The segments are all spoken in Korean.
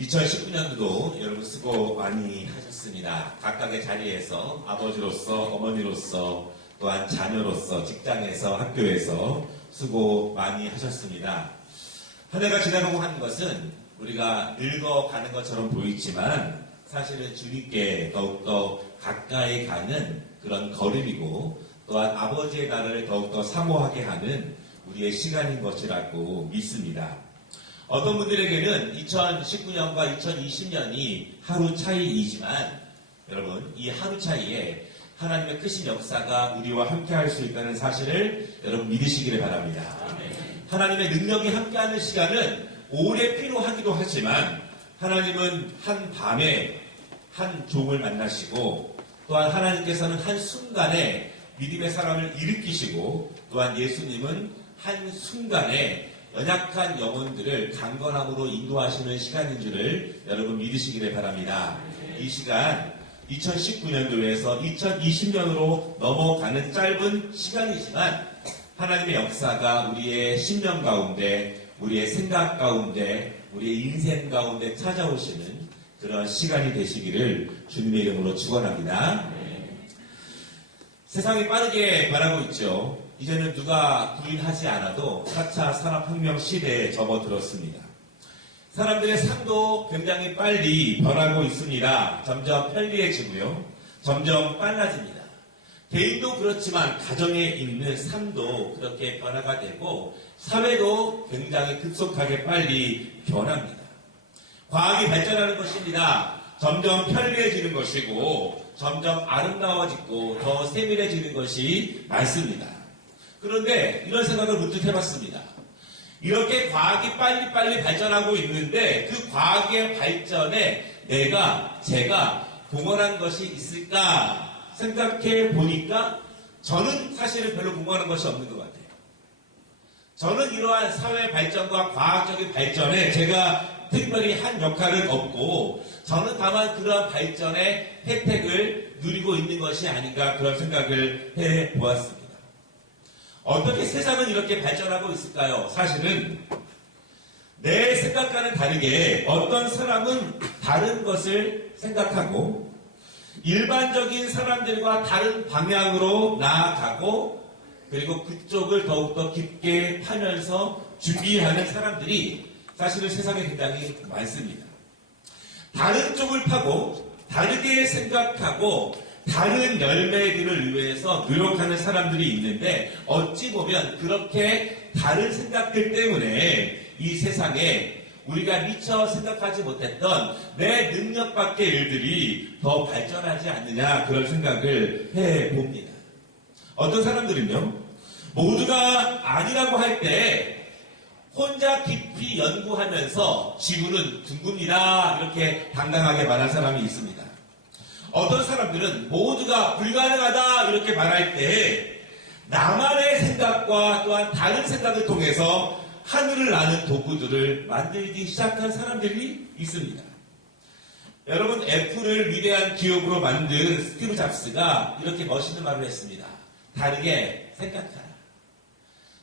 2019년도도 여러분 수고 많이 하셨습니다. 각각의 자리에서 아버지로서, 어머니로서, 또한 자녀로서, 직장에서, 학교에서 수고 많이 하셨습니다. 한 해가 지나가고 하는 것은 우리가 늙어가는 것처럼 보이지만 사실은 주님께 더욱더 가까이 가는 그런 걸음이고, 또한 아버지의 나라를 더욱더 사모하게 하는 우리의 시간인 것이라고 믿습니다. 어떤 분들에게는 2019년과 2020년이 하루 차이이지만 여러분, 이 하루 차이에 하나님의 크신 역사가 우리와 함께 할 수 있다는 사실을 여러분 믿으시기를 바랍니다. 하나님의 능력이 함께하는 시간은 오래 필요하기도 하지만 하나님은 한 밤에 한 종을 만나시고, 또한 하나님께서는 한 순간에 믿음의 사람을 일으키시고, 또한 예수님은 한 순간에 연약한 영혼들을 강건함으로 인도하시는 시간인 줄을 여러분 믿으시기를 바랍니다. 이 시간 2019년도에서 2020년으로 넘어가는 짧은 시간이지만 하나님의 역사가 우리의 심령 가운데, 우리의 생각 가운데, 우리의 인생 가운데 찾아오시는 그런 시간이 되시기를 주님의 이름으로 축원합니다. 세상이 빠르게 변하고 있죠. 이제는 누가 부인하지 않아도 4차 산업혁명 시대에 접어들었습니다. 사람들의 삶도 굉장히 빨리 변하고 있습니다. 점점 편리해지고요. 점점 빨라집니다. 개인도 그렇지만 가정에 있는 삶도 그렇게 변화가 되고 사회도 굉장히 급속하게 빨리 변합니다. 과학이 발전하는 것입니다. 점점 편리해지는 것이고 점점 아름다워지고 더 세밀해지는 것이 맞습니다. 그런데 이런 생각을 문득 해봤습니다. 이렇게 과학이 빨리빨리 발전하고 있는데 그 과학의 발전에 제가 공헌한 것이 있을까 생각해 보니까 저는 사실은 별로 공헌한 것이 없는 것 같아요. 저는 이러한 사회 발전과 과학적인 발전에 제가 특별히 한 역할은 없고 저는 다만 그러한 발전의 혜택을 누리고 있는 것이 아닌가 그런 생각을 해보았습니다. 어떻게 세상은 이렇게 발전하고 있을까요? 사실은 내 생각과는 다르게 어떤 사람은 다른 것을 생각하고 일반적인 사람들과 다른 방향으로 나아가고 그리고 그쪽을 더욱더 깊게 파면서 준비하는 사람들이 사실은 세상에 굉장히 많습니다. 다른 쪽을 파고 다르게 생각하고 다른 열매들을 위해서 노력하는 사람들이 있는데 어찌 보면 그렇게 다른 생각들 때문에 이 세상에 우리가 미처 생각하지 못했던 내 능력 밖의 일들이 더 발전하지 않느냐 그런 생각을 해봅니다. 어떤 사람들은요, 모두가 아니라고 할 때 혼자 깊이 연구하면서 지구는 둥굽니다 이렇게 당당하게 말한 사람이 있습니다. 어떤 사람들은 모두가 불가능하다 이렇게 말할 때 나만의 생각과 또한 다른 생각을 통해서 하늘을 나는 도구들을 만들기 시작한 사람들이 있습니다. 여러분, 애플을 위대한 기업으로 만든 스티브 잡스가 이렇게 멋있는 말을 했습니다. 다르게 생각하라.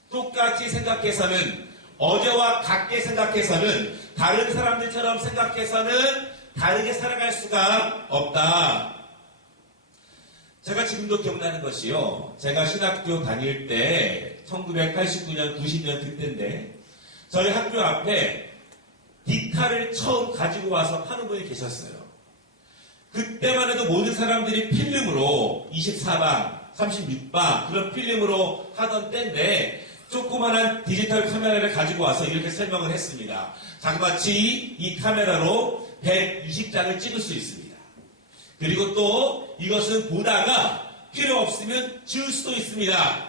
똑같이 생각해서는, 어제와 같게 생각해서는, 다른 사람들처럼 생각해서는 다르게 살아갈 수가 없다. 제가 지금도 기억나는 것이요. 제가 신학교 다닐 때 1989년, 90년 그때인데 저희 학교 앞에 디카를 처음 가지고 와서 파는 분이 계셨어요. 그때만 해도 모든 사람들이 필름으로 24방, 36방 그런 필름으로 하던 때인데 조그만한 디지털 카메라를 가지고 와서 이렇게 설명을 했습니다. 자그마치 이 카메라로 120장을 찍을 수 있습니다. 그리고 또 이것은 보다가 필요 없으면 지울 수도 있습니다.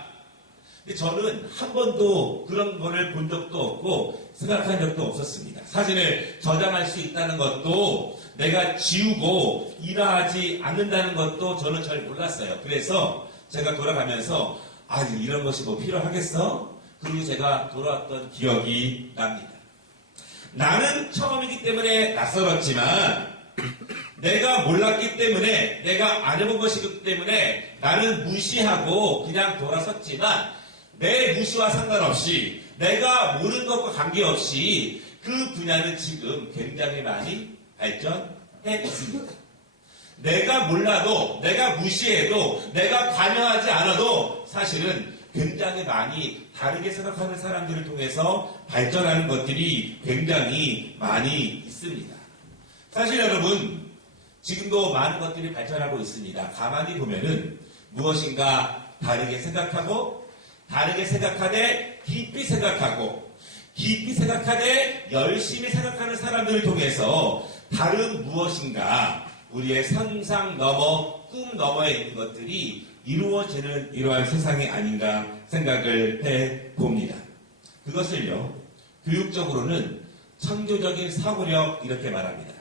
근데 저는 한 번도 그런 거를 본 적도 없고 생각한 적도 없었습니다. 사진을 저장할 수 있다는 것도 내가 지우고 일하지 않는다는 것도 저는 잘 몰랐어요. 그래서 제가 돌아가면서 이런 것이 뭐 필요하겠어? 그리고 제가 돌아왔던 기억이 납니다. 나는 처음이기 때문에 낯설었지만 내가 몰랐기 때문에 내가 안 해본 것이기 때문에 나는 무시하고 그냥 돌아섰지만 내 무시와 상관없이 내가 모르는 것과 관계없이 그 분야는 지금 굉장히 많이 발전해 있습니다. 내가 몰라도, 내가 무시해도, 내가 관여하지 않아도 사실은 굉장히 많이 다르게 생각하는 사람들을 통해서 발전하는 것들이 굉장히 많이 있습니다. 사실 여러분, 지금도 많은 것들이 발전하고 있습니다. 가만히 보면은 무엇인가 다르게 생각하고, 다르게 생각하되 깊이 생각하고, 깊이 생각하되 열심히 생각하는 사람들을 통해서 다른 무엇인가 우리의 상상 너머, 꿈 너머에 있는 것들이 이루어지는 이러한 세상이 아닌가 생각을 해봅니다. 그것을요, 교육적으로는 창조적인 사고력 이렇게 말합니다.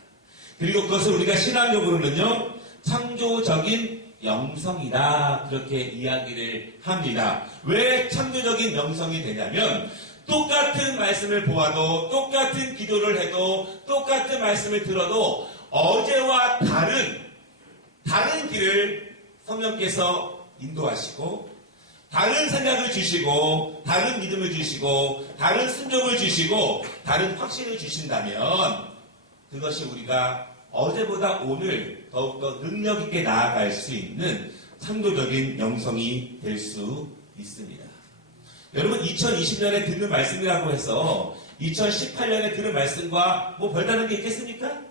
그리고 그것을 우리가 신앙적으로는요, 창조적인 영성이다 그렇게 이야기를 합니다. 왜 창조적인 영성이 되냐면 똑같은 말씀을 보아도, 똑같은 기도를 해도, 똑같은 말씀을 들어도 어제와 다른 길을 성령께서 인도하시고, 다른 생각을 주시고, 다른 믿음을 주시고, 다른 순종을 주시고, 다른 확신을 주신다면 그것이 우리가 어제보다 오늘 더욱더 능력 있게 나아갈 수 있는 창조적인 영성이 될 수 있습니다. 여러분, 2020년에 듣는 말씀이라고 해서 2018년에 들은 말씀과 뭐 별다른 게 있겠습니까?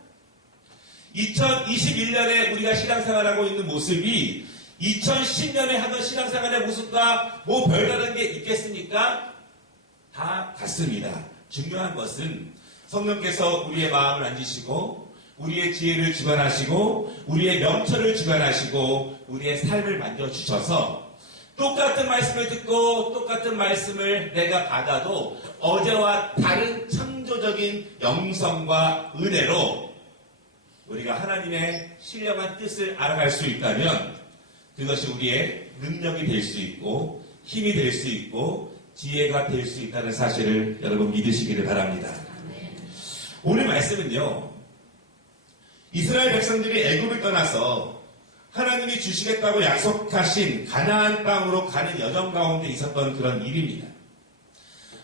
2021년에 우리가 신앙생활하고 있는 모습이 2010년에 하던 신앙생활의 모습과 뭐 별다른 게 있겠습니까? 다 같습니다. 중요한 것은 성령께서 우리의 마음을 앉으시고, 우리의 지혜를 주관하시고, 우리의 명철을 주관하시고, 우리의 삶을 만져주셔서 똑같은 말씀을 듣고 똑같은 말씀을 내가 받아도 어제와 다른 창조적인 영성과 은혜로 우리가 하나님의 신령한 뜻을 알아갈 수 있다면 그것이 우리의 능력이 될 수 있고 힘이 될 수 있고 지혜가 될 수 있다는 사실을 여러분 믿으시기를 바랍니다. 오늘 말씀은요, 이스라엘 백성들이 애굽을 떠나서 하나님이 주시겠다고 약속하신 가나안 땅으로 가는 여정 가운데 있었던 그런 일입니다.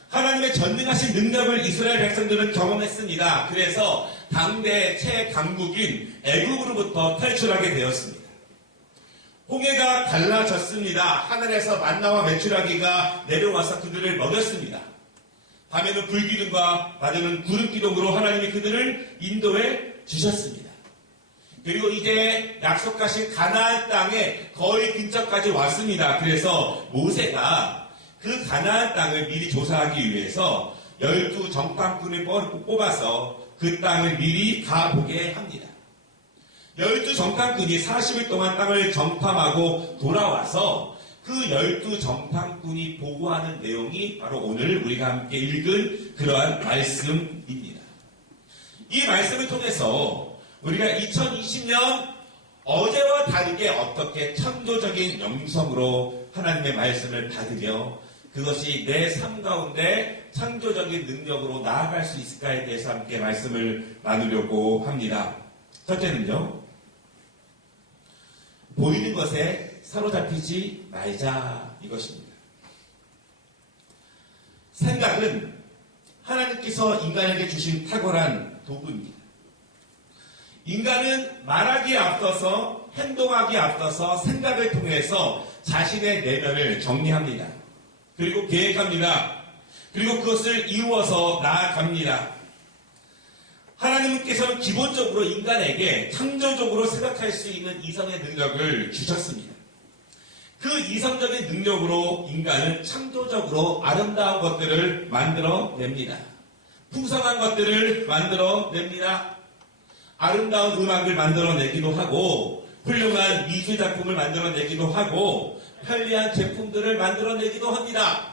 하나님의 전능하신 능력을 이스라엘 백성들은 경험했습니다. 그래서 당대 최강국인 애굽으로부터 탈출하게 되었습니다. 홍해가 갈라졌습니다. 하늘에서 만나와 메추라기가 내려와서 그들을 먹였습니다. 밤에는 불기둥과 낮에는 구름기둥으로 하나님이 그들을 인도해 주셨습니다. 그리고 이제 약속하신 가나안 땅에 거의 근처까지 왔습니다. 그래서 모세가 그 가나안 땅을 미리 조사하기 위해서 12 정탐꾼을 뽑아서 그 땅을 미리 가보게 합니다. 12 정탐꾼이 40일 동안 땅을 정탐하고 돌아와서 그 12 정탐꾼이 보고하는 내용이 바로 오늘 우리가 함께 읽은 그러한 말씀입니다. 이 말씀을 통해서 우리가 2020년 어제와 다르게 어떻게 창조적인 영성으로 하나님의 말씀을 받으며 그것이 내 삶 가운데 창조적인 능력으로 나아갈 수 있을까에 대해서 함께 말씀을 나누려고 합니다. 첫째는요, 보이는 것에 사로잡히지 말자 이것입니다. 생각은 하나님께서 인간에게 주신 탁월한 도구입니다. 인간은 말하기에 앞서서 행동하기에 앞서서 생각을 통해서 자신의 내면을 정리합니다. 그리고 계획합니다. 그리고 그것을 이루어서 나아갑니다. 하나님께서는 기본적으로 인간에게 창조적으로 생각할 수 있는 이성의 능력을 주셨습니다. 그 이성적인 능력으로 인간은 창조적으로 아름다운 것들을 만들어냅니다. 풍성한 것들을 만들어냅니다. 아름다운 음악을 만들어내기도 하고 훌륭한 미술작품을 만들어내기도 하고 편리한 제품들을 만들어내기도 합니다.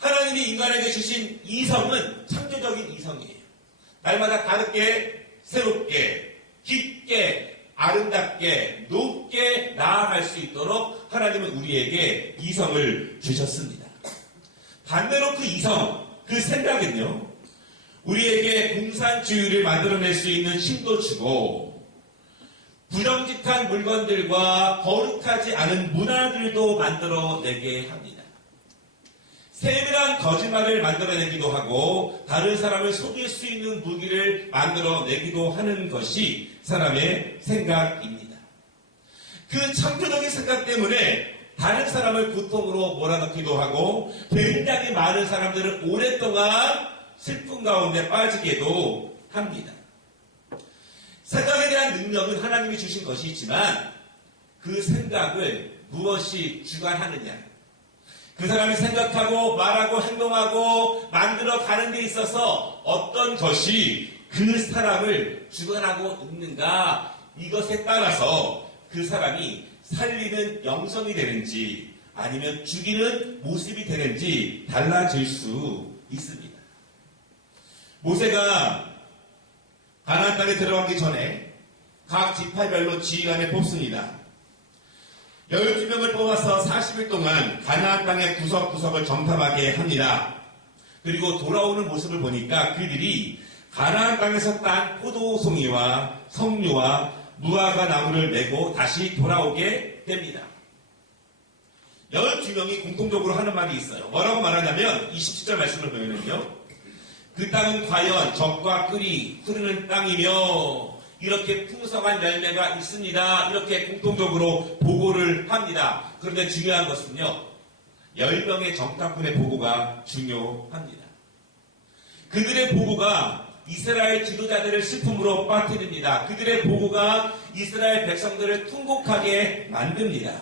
하나님이 인간에게 주신 이성은 창조적인 이성이에요. 날마다 다르게, 새롭게, 깊게, 아름답게, 높게 나아갈 수 있도록 하나님은 우리에게 이성을 주셨습니다. 반대로 그 이성, 그 생각은요, 우리에게 공산주의를 만들어낼 수 있는 힘도 주고 부정직한 물건들과 거룩하지 않은 문화들도 만들어내게 합니다. 세밀한 거짓말을 만들어내기도 하고 다른 사람을 속일 수 있는 무기를 만들어내기도 하는 것이 사람의 생각입니다. 그 창조적인 생각 때문에 다른 사람을 고통으로 몰아넣기도 하고 굉장히 많은 사람들을 오랫동안 슬픔 가운데 빠지게도 합니다. 생각에 대한 능력은 하나님이 주신 것이 있지만 그 생각을 무엇이 주관하느냐, 그 사람이 생각하고 말하고 행동하고 만들어 가는 데 있어서 어떤 것이 그 사람을 주관하고 있는가, 이것에 따라서 그 사람이 살리는 영성이 되는지 아니면 죽이는 모습이 되는지 달라질 수 있습니다. 모세가 가나안 땅에 들어가기 전에 각 지파별로 지휘관을 뽑습니다. 12명을 뽑아서 40일 동안 가나안 땅의 구석구석을 정탐하게 합니다. 그리고 돌아오는 모습을 보니까 그들이 가나안 땅에서 딴 포도송이와 석류와 무화과 나무를 메고 다시 돌아오게 됩니다. 12명이 공통적으로 하는 말이 있어요. 뭐라고 말하냐면 27절 말씀을 보면요, 그 땅은 과연 적과 꿀이 흐르는 땅이며 이렇게 풍성한 열매가 있습니다. 이렇게 공통적으로 보고를 합니다. 그런데 중요한 것은요, 10명의 정탐꾼의 보고가 중요합니다. 그들의 보고가 이스라엘 지도자들을 슬픔으로 빠뜨립니다. 그들의 보고가 이스라엘 백성들을 통곡하게 만듭니다.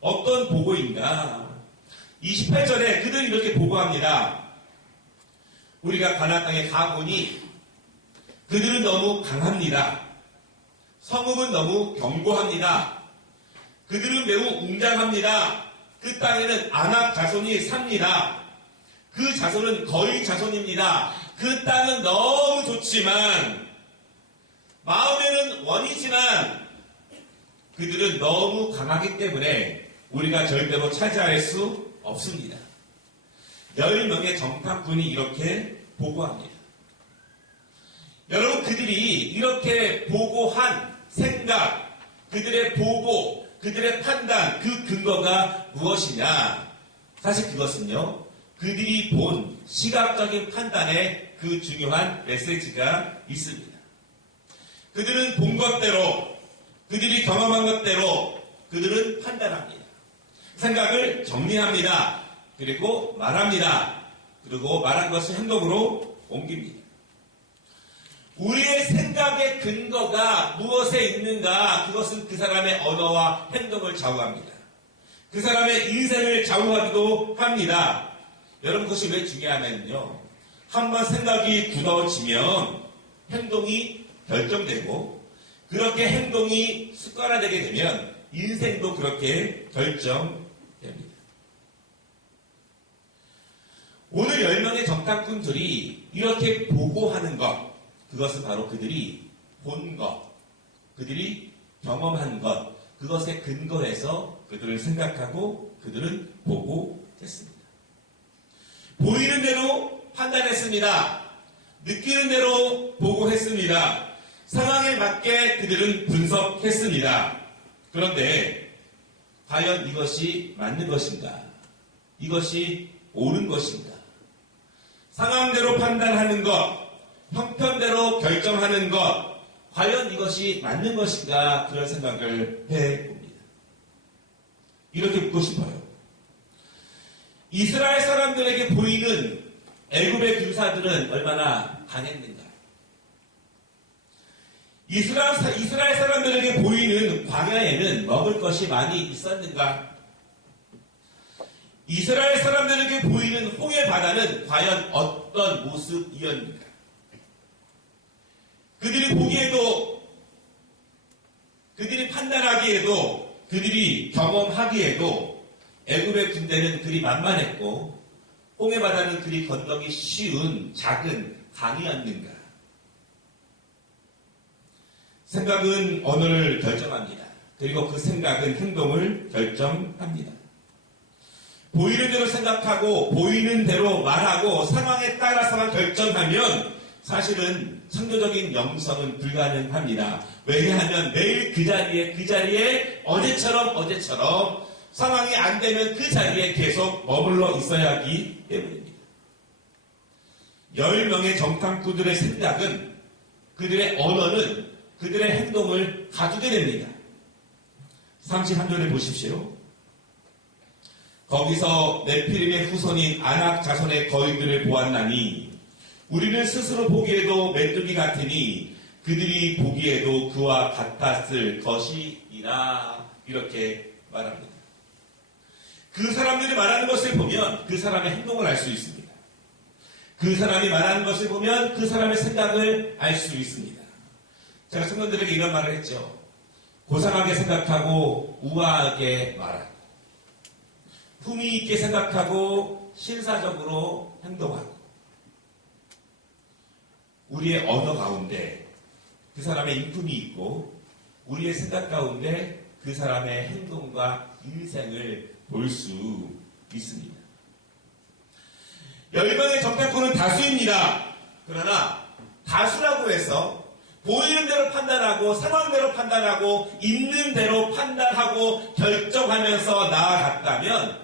어떤 보고인가? 28절에 그들이 이렇게 보고합니다. 우리가 가나안 땅에 가보니 그들은 너무 강합니다. 성읍은 너무 견고합니다. 그들은 매우 웅장합니다. 그 땅에는 아낙 자손이 삽니다. 그 자손은 거의 자손입니다. 그 땅은 너무 좋지만, 마음에는 원이지만 그들은 너무 강하기 때문에 우리가 절대로 차지할 수 없습니다. 10명의 정탐꾼이 이렇게 보고합니다. 여러분, 그들이 이렇게 보고한 생각, 그들의 보고, 그들의 판단, 그 근거가 무엇이냐? 사실 그것은요, 그들이 본 시각적인 판단에 그 중요한 메시지가 있습니다. 그들은 본 것대로, 그들이 경험한 것대로 그들은 판단합니다. 생각을 정리합니다. 그리고 말합니다. 그리고 말한 것을 행동으로 옮깁니다. 우리의 생각의 근거가 무엇에 있는가, 그것은 그 사람의 언어와 행동을 좌우합니다. 그 사람의 인생을 좌우하기도 합니다. 여러분, 그것이 왜 중요하면요, 한번 생각이 굳어지면 행동이 결정되고, 그렇게 행동이 습관화되게 되면 인생도 그렇게 결정됩니다. 오늘 10명의 정탐꾼들이 이렇게 보고하는 것, 그것은 바로 그들이 본 것, 그들이 경험한 것, 그것에 근거해서 그들을 생각하고 그들은 보고했습니다. 보이는 대로 판단했습니다. 느끼는 대로 보고했습니다. 상황에 맞게 그들은 분석했습니다. 그런데 과연 이것이 맞는 것인가? 이것이 옳은 것인가? 상황대로 판단하는 것, 형편대로 결정하는 것, 과연 이것이 맞는 것인가? 그런 생각을 해봅니다. 이렇게 묻고 싶어요. 이스라엘 사람들에게 보이는 애굽의 군사들은 얼마나 강했는가? 이스라엘 사람들에게 보이는 광야에는 먹을 것이 많이 있었는가? 이스라엘 사람들에게 보이는 홍해 바다는 과연 어떤 모습이었는가? 그들이 보기에도, 그들이 판단하기에도, 그들이 경험하기에도 애굽의 군대는 그리 만만했고 홍해 바다는 그리 건너기 쉬운 작은 강이었는가? 생각은 언어를 결정합니다. 그리고 그 생각은 행동을 결정합니다. 보이는 대로 생각하고 보이는 대로 말하고 상황에 따라서만 결정하면 사실은 창조적인 영성은 불가능합니다. 왜냐하면 매일 그 자리에 어제처럼 상황이 안 되면 그 자리에 계속 머물러 있어야 하기 때문입니다. 10명의 정탐꾼들의 생각은, 그들의 언어는 그들의 행동을 가두게 됩니다. 31절에 보십시오. 거기서 네피림의 후손인 아낙 자손의 거인들을 보았나니 우리는 스스로 보기에도 메뚜기 같으니 그들이 보기에도 그와 같았을 것이니라. 이렇게 말합니다. 그 사람들이 말하는 것을 보면 그 사람의 행동을 알 수 있습니다. 그 사람이 말하는 것을 보면 그 사람의 생각을 알 수 있습니다. 제가 청년들에게 이런 말을 했죠. 고상하게 생각하고 우아하게 말하고, 품위 있게 생각하고 신사적으로 행동하고, 우리의 언어 가운데 그 사람의 인품이 있고 우리의 생각 가운데 그 사람의 행동과 인생을 볼 수 있습니다. 10명의 정탐꾼은 다수입니다. 그러나 다수라고 해서 보이는 대로 판단하고 상황대로 판단하고 있는 대로 판단하고 결정하면서 나아갔다면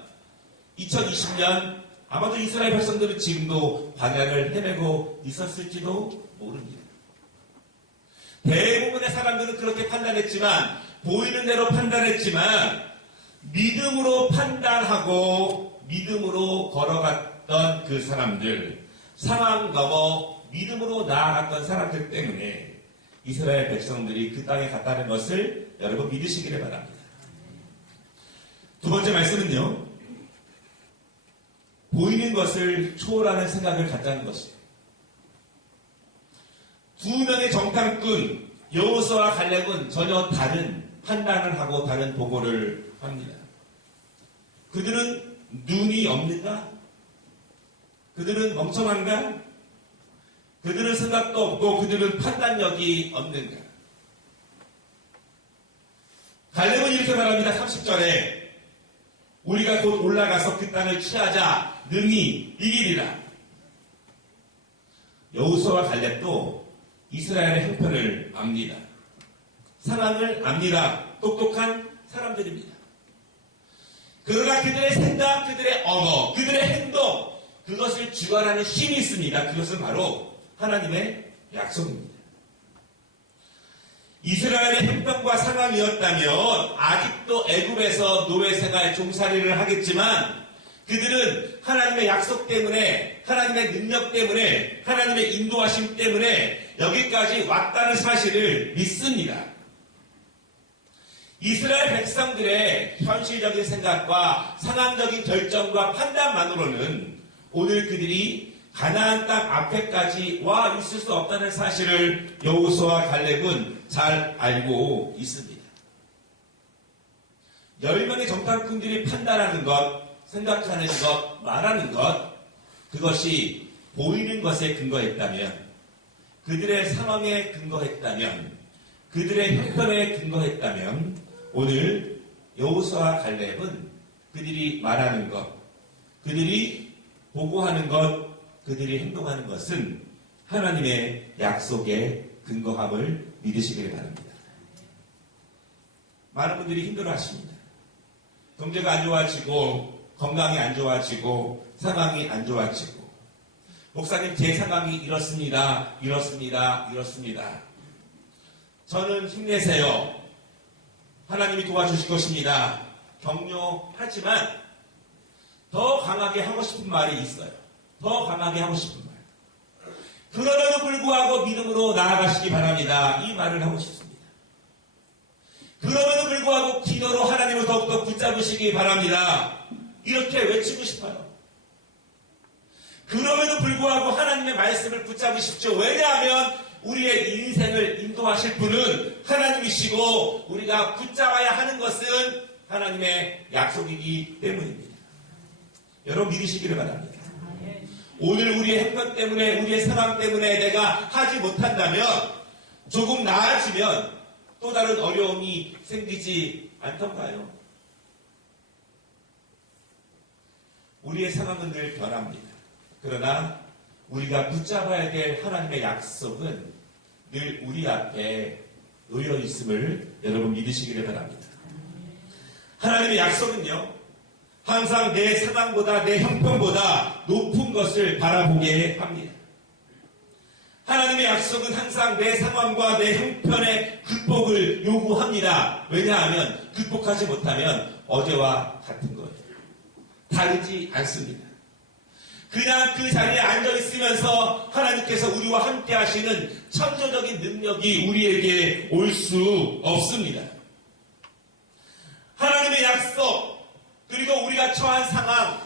2020년 아마도 이스라엘 백성들은 지금도 광야를 헤매고 있었을지도 모릅니다. 대부분의 사람들은 그렇게 판단했지만, 보이는 대로 판단했지만, 믿음으로 판단하고 믿음으로 걸어갔던 그 사람들, 상황 넘어 믿음으로 나아갔던 사람들 때문에 이스라엘 백성들이 그 땅에 갔다는 것을 여러분 믿으시기를 바랍니다. 두 번째 말씀은요, 보이는 것을 초월하는 생각을 갖자는 것이에요. 두 명의 정탐꾼 여호수아와 갈렙은 전혀 다른 판단을 하고 다른 보고를 합니다. 그들은 눈이 없는가? 그들은 멍청한가? 그들은 생각도 없고 그들은 판단력이 없는가? 갈렙은 이렇게 말합니다. 30절에 우리가 곧 올라가서 그 땅을 취하자 능히 이기리라. 여호수아와 갈렙도 이스라엘의 형편을 압니다. 상황을 압니다. 똑똑한 사람들입니다. 그러나 그들의 생각, 그들의 언어, 그들의 행동, 그것을 주관하는 힘이 있습니다. 그것은 바로 하나님의 약속입니다. 이스라엘의 형편과 상황이었다면 아직도 애굽에서 노예생활 종살이를 하겠지만, 그들은 하나님의 약속 때문에, 하나님의 능력 때문에, 하나님의 인도하심 때문에 여기까지 왔다는 사실을 믿습니다. 이스라엘 백성들의 현실적인 생각과 상황적인 결정과 판단만으로는 오늘 그들이 가나안 땅 앞에까지 와 있을 수 없다는 사실을 여호수아와 갈렙은 잘 알고 있습니다. 10명의 정탐꾼들이 판단하는 것, 생각하는 것, 말하는 것, 그것이 보이는 것에 근거했다면, 그들의 상황에 근거했다면, 그들의 형편에 근거했다면, 오늘 여호수아와 갈렙은 그들이 말하는 것, 그들이 보고하는 것, 그들이 행동하는 것은 하나님의 약속에 근거함을 믿으시기를 바랍니다. 많은 분들이 힘들어하십니다. 경제가 안 좋아지고, 건강이 안 좋아지고, 상황이 안 좋아지고, 목사님 제 상황이 이렇습니다. 저는 힘내세요. 하나님이 도와주실 것입니다. 격려하지만 더 강하게 하고 싶은 말이 있어요. 더 강하게 하고 싶은 말. 그럼에도 불구하고 믿음으로 나아가시기 바랍니다. 이 말을 하고 싶습니다. 그럼에도 불구하고 기도로 하나님을 더욱더 붙잡으시기 바랍니다. 이렇게 외치고 싶어요. 그럼에도 불구하고 하나님의 말씀을 붙잡으십시오. 왜냐하면 우리의 인생을 인도하실 분은 하나님이시고 우리가 붙잡아야 하는 것은 하나님의 약속이기 때문입니다. 여러분 믿으시기를 바랍니다. 오늘 우리의 행동 때문에, 우리의 상황 때문에 내가 하지 못한다면, 조금 나아지면 또 다른 어려움이 생기지 않던가요? 우리의 상황은 늘 변합니다. 그러나 우리가 붙잡아야 될 하나님의 약속은 늘 우리 앞에 놓여 있음을 여러분 믿으시기를 바랍니다. 하나님의 약속은요, 항상 내 상황보다 내 형편보다 높은 것을 바라보게 합니다. 하나님의 약속은 항상 내 상황과 내 형편의 극복을 요구합니다. 왜냐하면 극복하지 못하면 어제와 같은 거예요. 다르지 않습니다. 그냥 그 자리에 앉아있으면서 하나님께서 우리와 함께 하시는 천조적인 능력이 우리에게 올 수 없습니다. 하나님의 약속, 그리고 우리가 처한 상황,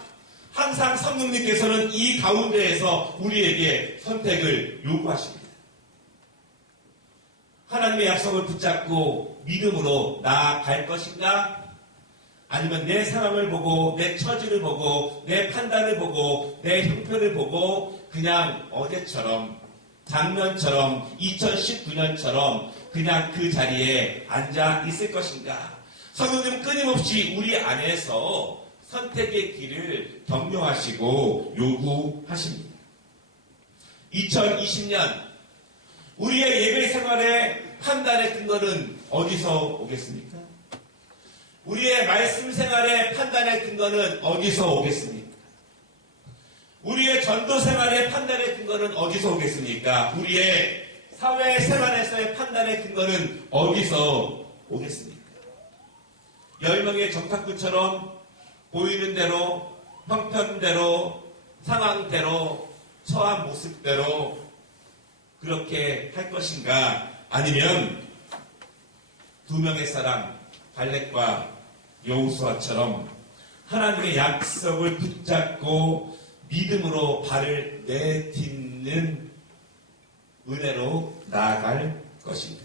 항상 성령님께서는 이 가운데에서 우리에게 선택을 요구하십니다. 하나님의 약속을 붙잡고 믿음으로 나아갈 것인가? 아니면 내 상황을 보고, 내 처지를 보고, 내 판단을 보고, 내 형편을 보고 그냥 어제처럼, 작년처럼, 2019년처럼 그냥 그 자리에 앉아 있을 것인가? 성령님은 끊임없이 우리 안에서 선택의 길을 격려하시고 요구하십니다. 2020년 우리의 예배 생활의 판단의 근거는 어디서 오겠습니까? 우리의 말씀 생활의 판단의 근거는 어디서 오겠습니까? 우리의 전도 생활의 판단의 근거는 어디서 오겠습니까? 우리의 사회 생활에서의 판단의 근거는 어디서 오겠습니까? 10명의 정탐꾼처럼 보이는 대로, 형편대로, 상황대로, 처한 모습대로 그렇게 할 것인가? 아니면 2명의 사람, 갈렙과 여호수아처럼 하나님의 약속을 붙잡고 믿음으로 발을 내딛는 은혜로 나아갈 것인가?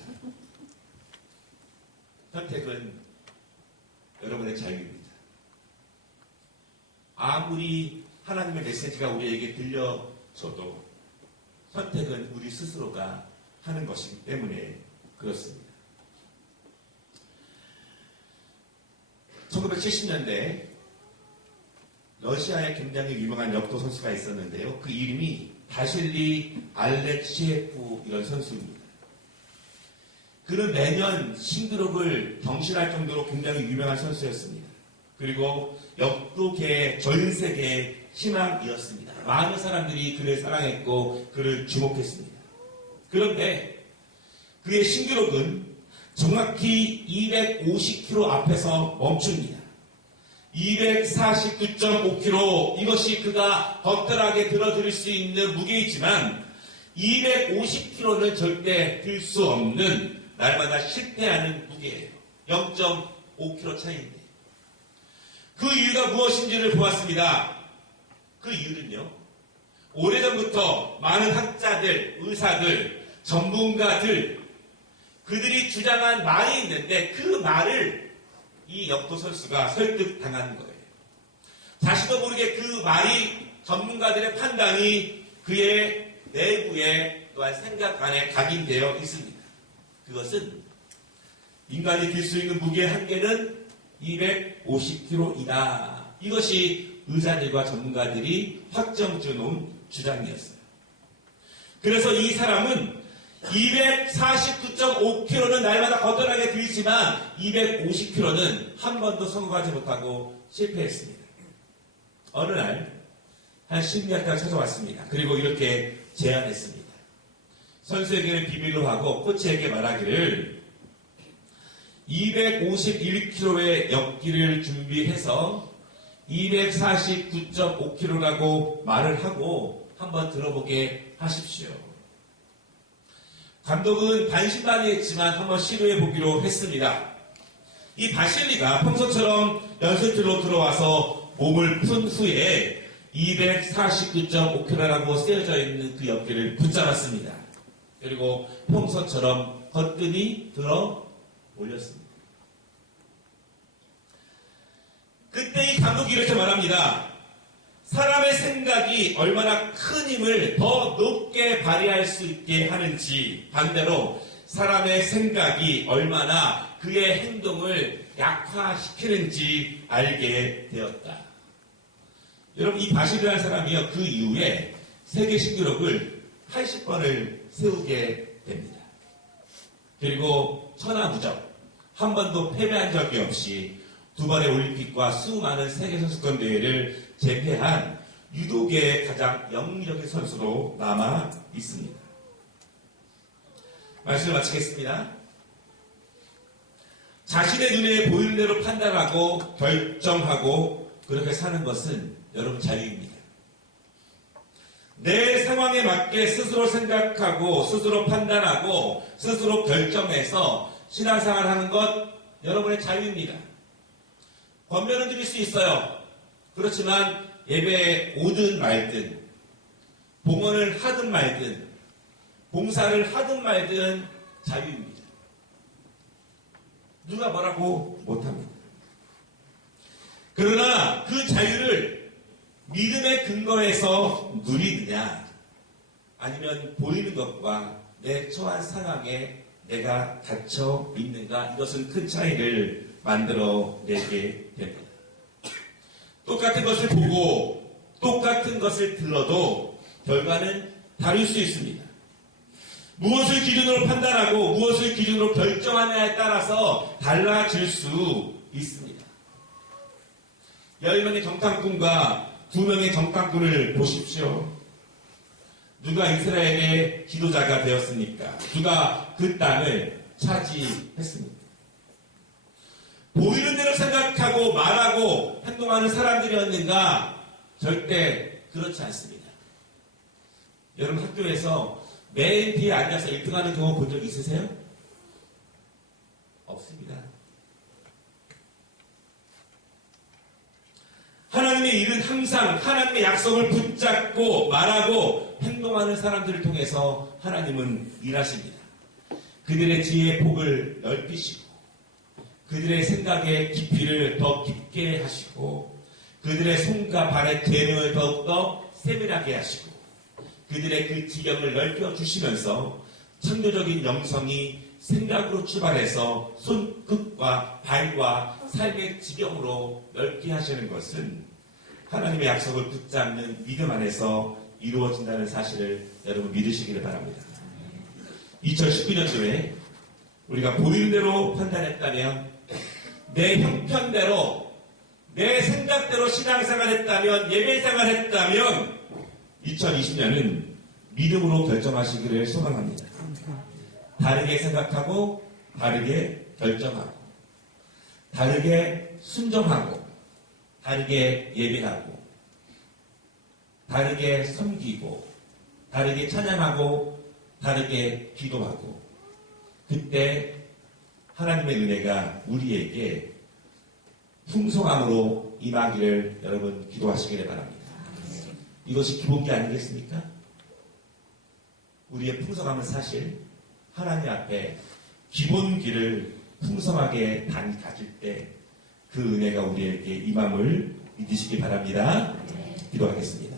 선택은 여러분의 자유입니다. 아무리 하나님의 메시지가 우리에게 들려줘도 선택은 우리 스스로가 하는 것이기 때문에 그렇습니다. 1970년대 러시아에 굉장히 유명한 역도 선수가 있었는데요. 그 이름이 바실리 알렉시에프 이런 선수입니다. 그는 매년 신기록을 경신할 정도로 굉장히 유명한 선수였습니다. 그리고 역도계의 전 세계의 희망이었습니다. 많은 사람들이 그를 사랑했고 그를 주목했습니다. 그런데 그의 신기록은 정확히 250km 앞에서 멈춥니다. 249.5km, 이것이 그가 덧들하게 들어드릴 수 있는 무게이지만 250km는 절대 들 수 없는 날마다 실패하는 무게예요. 0.5km 차이인데. 그 이유가 무엇인지를 보았습니다. 그 이유는요, 오래전부터 많은 학자들, 의사들, 전문가들, 그들이 주장한 말이 있는데 그 말을 이 역도 선수가 설득당하는 거예요. 자신도 모르게 그 말이, 전문가들의 판단이 그의 내부에 또한 생각 안에 각인되어 있습니다. 그것은 인간이 들 수 있는 무게의 한계는 250kg이다. 이것이 의사들과 전문가들이 확정지어 놓은 주장이었어요. 그래서 이 사람은 249.5kg는 날마다 거뜬하게 들지만 250kg는 한 번도 성공하지 못하고 실패했습니다. 어느 날 한 심리학자가 찾아왔습니다. 그리고 이렇게 제안했습니다. 선수에게는 비밀로 하고 코치에게 말하기를 251kg의 역기를 준비해서 249.5kg라고 말을 하고 한번 들어보게 하십시오. 감독은 반신반의했지만 한번 시도해 보기로 했습니다. 이 바실리가 평소처럼 연습실로 들어와서 몸을 푼 후에 249.5kg라고 쓰여져 있는 그 역기를 붙잡았습니다. 그리고 평소처럼 거뜬히 들어 올렸습니다. 그때 이 감독이 이렇게 말합니다. 사람의 생각이 얼마나 큰 힘을 더 높게 발휘할 수 있게 하는지, 반대로 사람의 생각이 얼마나 그의 행동을 약화시키는지 알게 되었다. 여러분, 이 바실이라는 사람이요, 그 이후에 세계 신기록을 80번을 세우게 됩니다. 그리고 천하무적, 한 번도 패배한 적이 없이 2번의 올림픽과 수많은 세계선수권 대회를 제패한 유도계의 가장 영리적인 선수로 남아 있습니다. 말씀을 마치겠습니다. 자신의 눈에 보이는 대로 판단하고 결정하고 그렇게 사는 것은 여러분 자유입니다. 내 상황에 맞게 스스로 생각하고 스스로 판단하고 스스로 결정해서 신앙생활을 하는 것 여러분의 자유입니다. 권면을 드릴 수 있어요. 그렇지만 예배에 오든 말든 봉헌을 하든 말든 봉사를 하든 말든 자유입니다. 누가 뭐라고 못합니다. 그러나 그 자유를 믿음의 근거에서 누리느냐 아니면 보이는 것과 내 처한 상황에 내가 갇혀 있는가 이것은 큰 차이를 만들어내게 됩니다. 똑같은 것을 보고 똑같은 것을 들어도 결과는 다를 수 있습니다. 무엇을 기준으로 판단하고 무엇을 기준으로 결정하느냐에 따라서 달라질 수 있습니다. 10명의 정탐꾼과 2명의 정탐꾼을 보십시오. 누가 이스라엘의 지도자가 되었습니까? 누가 그 땅을 차지했습니까? 보이는 대로 생각하고 말하고 행동하는 사람들이었는가? 절대 그렇지 않습니다. 여러분 학교에서 맨 뒤에 앉아서 1등하는 경우 본 적 있으세요? 없습니다. 하나님의 일은 항상 하나님의 약속을 붙잡고 말하고 행동하는 사람들을 통해서 하나님은 일하십니다. 그들의 지혜의 폭을 넓히시고 그들의 생각의 깊이를 더 깊게 하시고 그들의 손과 발의 재능을 더욱더 세밀하게 하시고 그들의 그 지경을 넓혀주시면서 창조적인 영성이 생각으로 출발해서 손끝과 발과 삶의 지경으로 넓게 하시는 것은 하나님의 약속을 붙잡는 믿음 안에서 이루어진다는 사실을 여러분 믿으시기를 바랍니다. 2019년도에 우리가 보이는 대로 판단했다면 내 형편대로 내 생각대로 신앙생활 했다면 예배생활 했다면 2020년은 믿음으로 결정하시기를 소망합니다. 다르게 생각하고 다르게 결정하고 다르게 순종하고 다르게 예배하고 다르게 섬기고 다르게 찬양하고 다르게 기도하고 그때 하나님의 은혜가 우리에게 풍성함으로 임하기를 여러분 기도하시기를 바랍니다. 이것이 기본기 아니겠습니까? 우리의 풍성함은 사실 하나님 앞에 기본기를 풍성하게 가질 때 그 은혜가 우리에게 임함을 믿으시기 바랍니다. 기도하겠습니다.